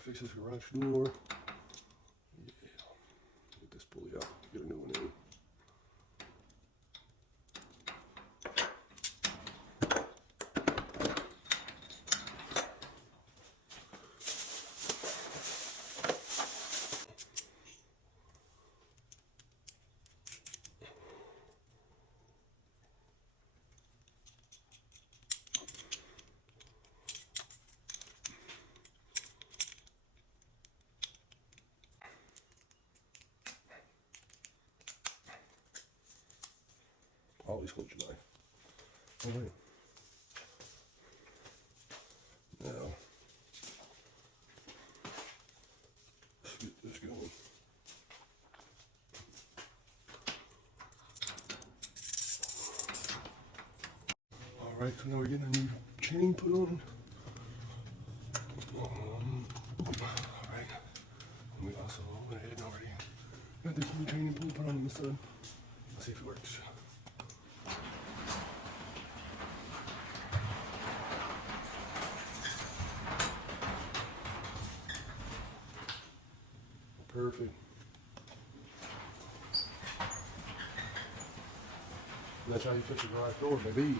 fix this garage door. Yeah. Get this pulley out. Get a new one in. Always hold your knife. All right. Now, let's get this going. All right, so now we're getting a new chain put on. All right. And we also went ahead and already got this new chain pulley put on the side. Let's see if it works. Perfect. That's how you fix a garage door, baby.